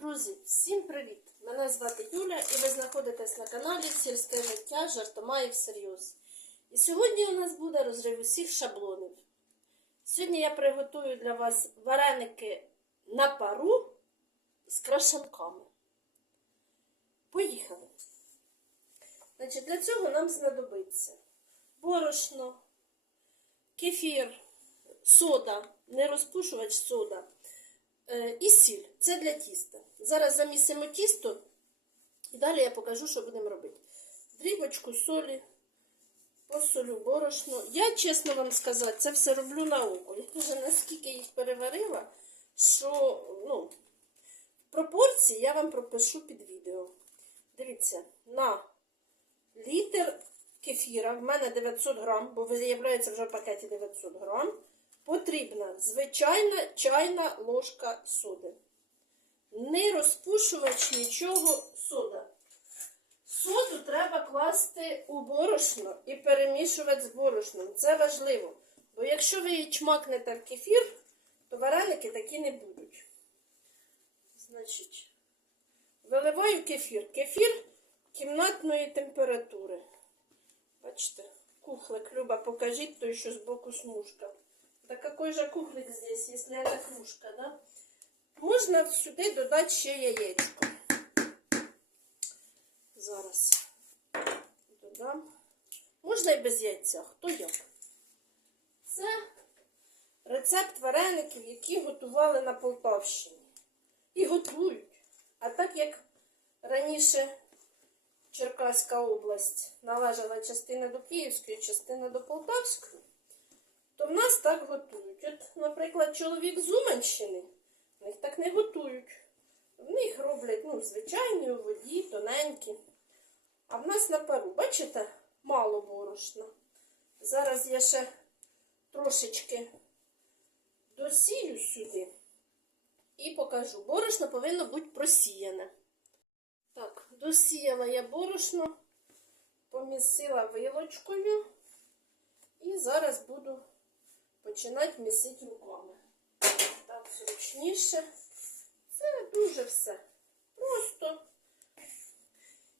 Друзі, всім привіт! Мене звати Юля і ви знаходитесь на каналі Сільське життя жартома і всерйоз. І сьогодні у нас буде розрив усіх шаблонів. Сьогодні я приготую для вас вареники на пару з крашенками. Поїхали! Значить, для цього нам знадобиться борошно, кефір, сода, не розпушувач сода і сіль. Це для тіста. Зараз замісимо тісто і далі я покажу, що будемо робити. Дрібочку солі, посолю борошно. Я, чесно вам сказати, це все роблю на око. Я вже наскільки їх переварила, що ну, пропорції я вам пропишу під відео. Дивіться, на літр кефіра, в мене 900 грам, бо виявляється вже в пакеті 900 грам, потрібна звичайна чайна ложка соди. Не розпушувач нічого сода. Соду треба класти у борошно і перемішувати з борошном. Це важливо. Бо якщо ви її чмакнете в кефір, то вареники такі не будуть. Значить, виливаю кефір. Кефір кімнатної температури. Бачите, кухлик, Люба, покажіть той, що збоку смужка. Да какой же кухлик здесь, если это кружка, да? Можна сюди додати ще яєчко. Зараз додам. Можна і без яйця, хто як. Це рецепт вареників, які готували на Полтавщині. І готують. А так як раніше Черкаська область належала частина до Київської, частина до Полтавської, в нас так готують. От, наприклад, чоловік з Уманщини, в них так не готують. В них роблять ну, звичайні у воді, тоненькі. А в нас на пару, бачите, мало борошна. Зараз я ще трошечки досію сюди і покажу. Борошно повинно бути просіяне. Так, досіяла я борошно, помісила вилочкою і зараз буду починати місити руками. Так, зручніше. Це дуже все. Просто.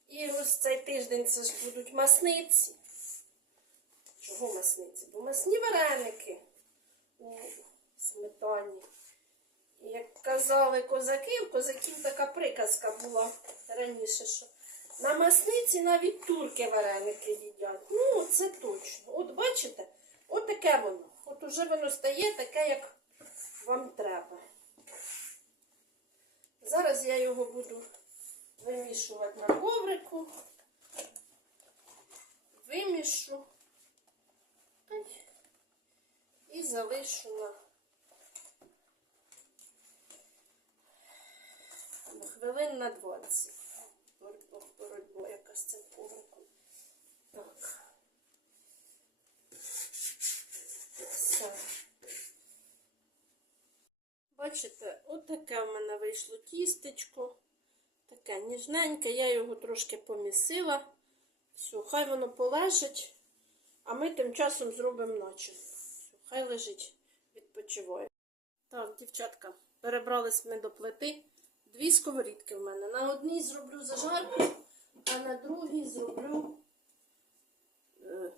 І ось цей тиждень це ж будуть масниці. Чого масниці? Бо масні вареники у сметані. Як казали козаки, у козаків така приказка була раніше, що на масниці навіть турки вареники їдять. Ну, це точно. От бачите, от таке воно. От уже воно стає таке, як вам треба. Зараз я його буду вимішувати на коврику. Вимішу і залишу на хвилин на 20. Ох, боротьба якась з цим ковриком. Так. Все. Бачите, отаке в мене вийшло тістечко. Таке ніжненьке, я його трошки помісила. Все, хай воно полежить, а ми тим часом зробимо начинку. Хай лежить, відпочиває. Так, дівчатка, перебрались ми до плити. Дві сковорідки в мене. На одній зроблю зажарку, а на другій зроблю е,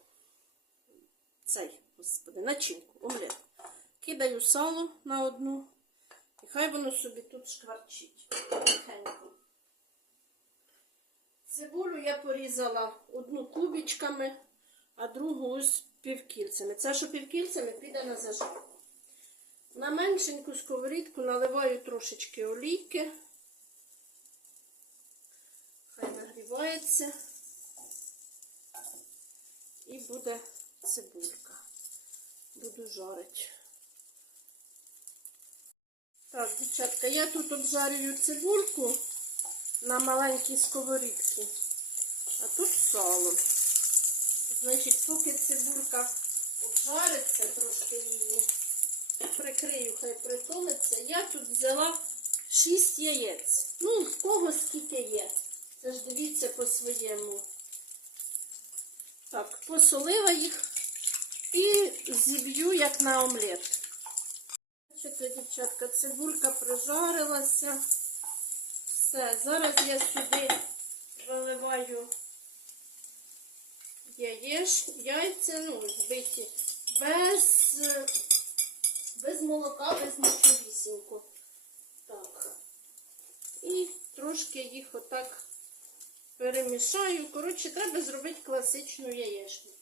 цей, господи, начинку, омлет. Кидаю сало на одну. Хай воно собі тут шкварчить. Тихенько. Цибулю я порізала одну кубічками, а другу ось півкільцями. Це, що півкільцями, піде на зажарку. На меншеньку сковорідку наливаю трошечки олійки. Хай нагрівається. І буде цибулька. Буду жарити. Так, дівчатка, я тут обжарюю цибульку на маленькій сковорідці, а тут сало. Значить, поки цибулька обжариться, трошки її прикрию, хай притомиться. Я тут взяла 6 яєць. Ну, в кого скільки є. Це ж дивіться по своєму. Так, посолила їх і зіб'ю як на омлет. Бачите, дівчатка, цибулька прожарилася. Все, зараз я сюди виливаю яєш, яйця, ну, збиті, без, без молока, без нічогісінько. Так. І трошки їх отак перемішаю. Коротше, треба зробити класичну яєчню.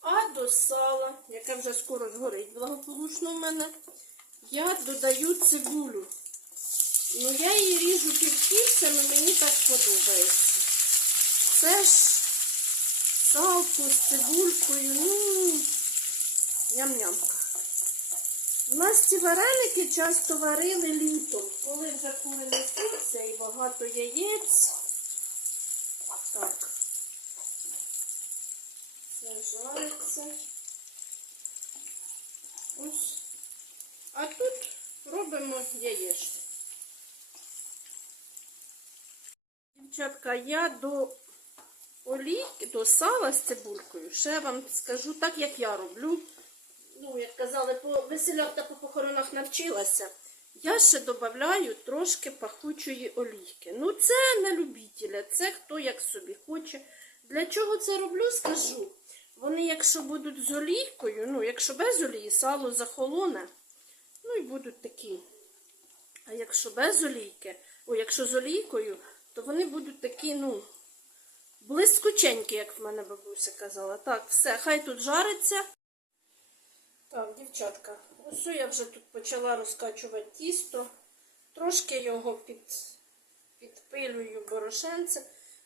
А до сала, яке вже скоро згорить благополучно в мене, я додаю цибулю. Ну, я її ріжу півкільцями, мені так подобається. Це ж салку з цибулькою, ну, ням-нямка. У нас ці вареники часто варили літом, коли вже кури несуться і багато яєць. Так. Це жариться. Ось. А тут робимо яєчню. Дівчатка, я до олійки, до сала з цибулькою, ще вам скажу так, як я роблю. Ну, як казали, по веселях та по похоронах навчилася. Я ще додаю трошки пахучої олійки. Ну, це не любителя, це хто як собі хоче. Для чого це роблю, скажу. Вони, якщо будуть з олійкою, ну, якщо без олії, сало захолоне, ну і будуть такі. А якщо без олійки, о, якщо з олійкою, то вони будуть такі, ну, блискученькі, як в мене бабуся казала. Так, все, хай тут жариться. Так, дівчатка, ось я вже тут почала розкачувати тісто. Трошки його під, підпилюю борошенце.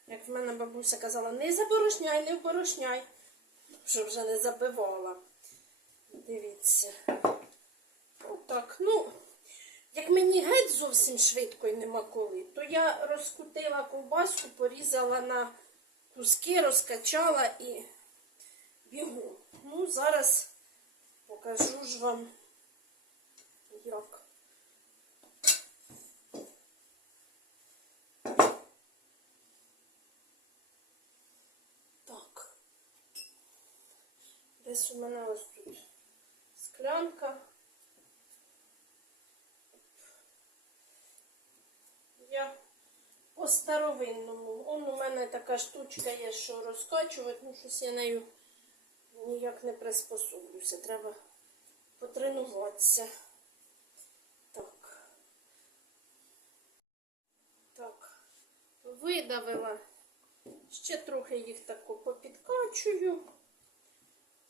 Як в мене бабуся казала, не заборошняй, не вборошняй, щоб вже не забивала. Дивіться. Отак. Ну, як мені геть зовсім швидко і нема коли, то я розкутила ковбаску, порізала на куски, розкачала і бігу. Ну, зараз покажу ж вам, як. Так. Десь у мене ось тут склянка. Я по старовинному. Он у мене така штучка є, що розкачувати, ну щось я нею ніяк не приспособлюся. Треба потренуватися. Так. Так. Видавила. Ще трохи їх тако попідкачую.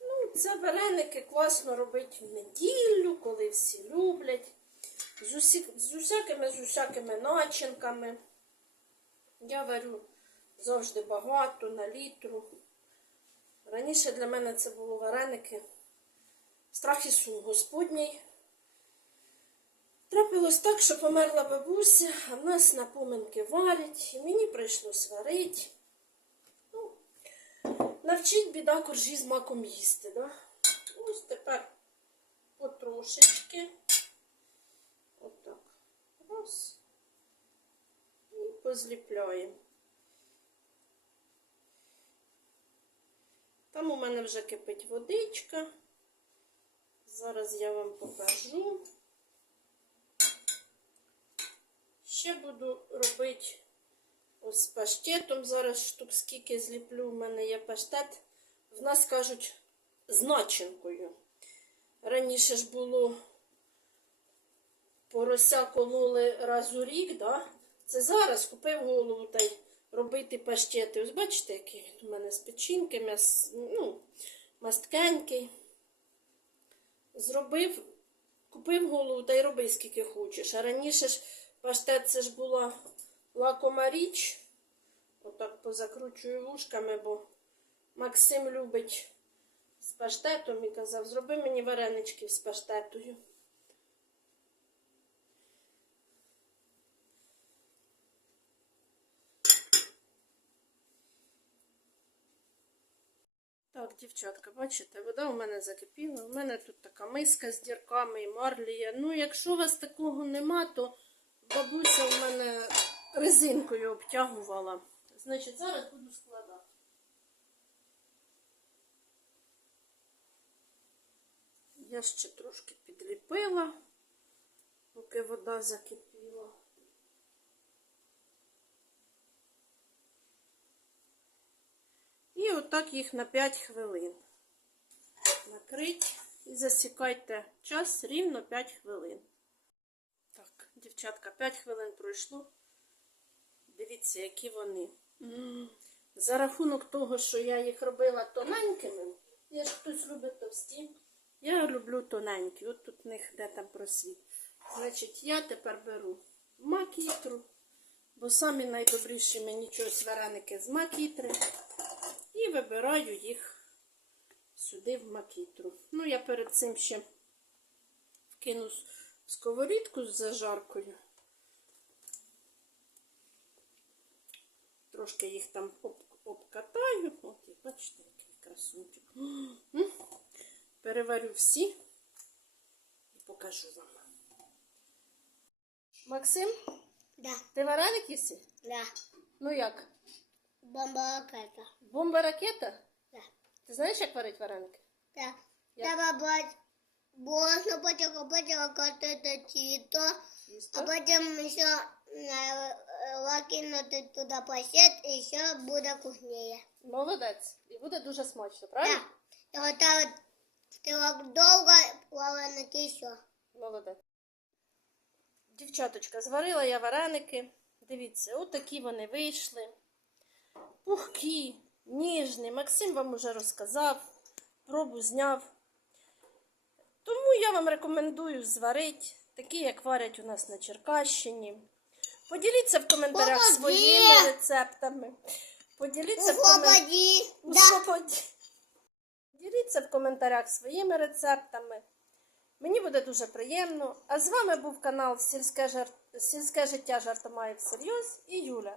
Ну, це вареники класно робити в неділю, коли всі люблять. З усякими з усякими начинками. Я варю завжди багато на літру. Раніше для мене це було вареники. Страх і сум Господній. Трапилось так, що померла бабуся, а в нас на поминки варять, і мені прийшлось варити. Ну, навчить біда коржі з маком їсти. Да? Ось тепер потрошечки. Отак. Раз. Позліпляємо. Там у мене вже кипить водичка. Зараз я вам покажу. Ще буду робити ось паштетом. Зараз штук скільки зліплю. У мене є паштет. В нас кажуть з начинкою. Раніше ж було порося кололи раз у рік, да? Це зараз купив голову та й робити паштети. Ось бачите, який він у мене з печінки, м'яс, ну, масткенький. Зробив, купив голову та й роби скільки хочеш. А раніше ж паштет це ж була лакома річ. Отак позакручую вушками, бо Максим любить з паштетом і казав, зроби мені варенички з паштетою. Так, дівчатка, бачите, вода у мене закипіла. У мене тут така миска з дірками і марлія. Ну, якщо у вас такого нема, то бабуся у мене резинкою обтягувала. Значить, зараз буду складати. Я ще трошки підліпила, поки вода закипіла. І отак їх на 5 хвилин. Накрить і засікайте час рівно 5 хвилин. Так, дівчатка, 5 хвилин пройшло. Дивіться, які вони. М. За рахунок того, що я їх робила тоненькими, я ж хтось любить товсті. Я люблю тоненькі. От тут в них де там просвіт. Значить, я тепер беру макітру, бо самі найдобріші мені чогось вареники з макітри. І вибираю їх сюди в макітру. Ну, я перед цим ще вкину сковорідку з зажаркою. Трошки їх там об, обкатаю. От, і бачите, який красунчик. Переварю всі і покажу вам. Максим, Да, ти вареник їси? да. Ну як? Бомба ракета. Бомба ракета? Да. Ти знаєш, як варить вареники? Да. Треба брати босно, потім купити ракету тіто, а потім ще е, туди пасет, і ще буде вкусніше. Молодець. І буде дуже смачно, Да. правильно? І готовить так довго вареники ще. Молодець. Дівчаточка, зварила я вареники. Дивіться, отакі вони вийшли. Пухкі, ніжні. Максим вам уже розказав, пробу зняв. Тому я вам рекомендую зварити, такі, як варять у нас на Черкащині. Поділіться в коментарях Молодець! своїми рецептами. Поділіться в. Освободи. У Да. свободі. Діліться в коментарях своїми рецептами. Мені буде дуже приємно. А з вами був канал Сільське, жар... Сільське життя жартомаїв всерйоз і Юля.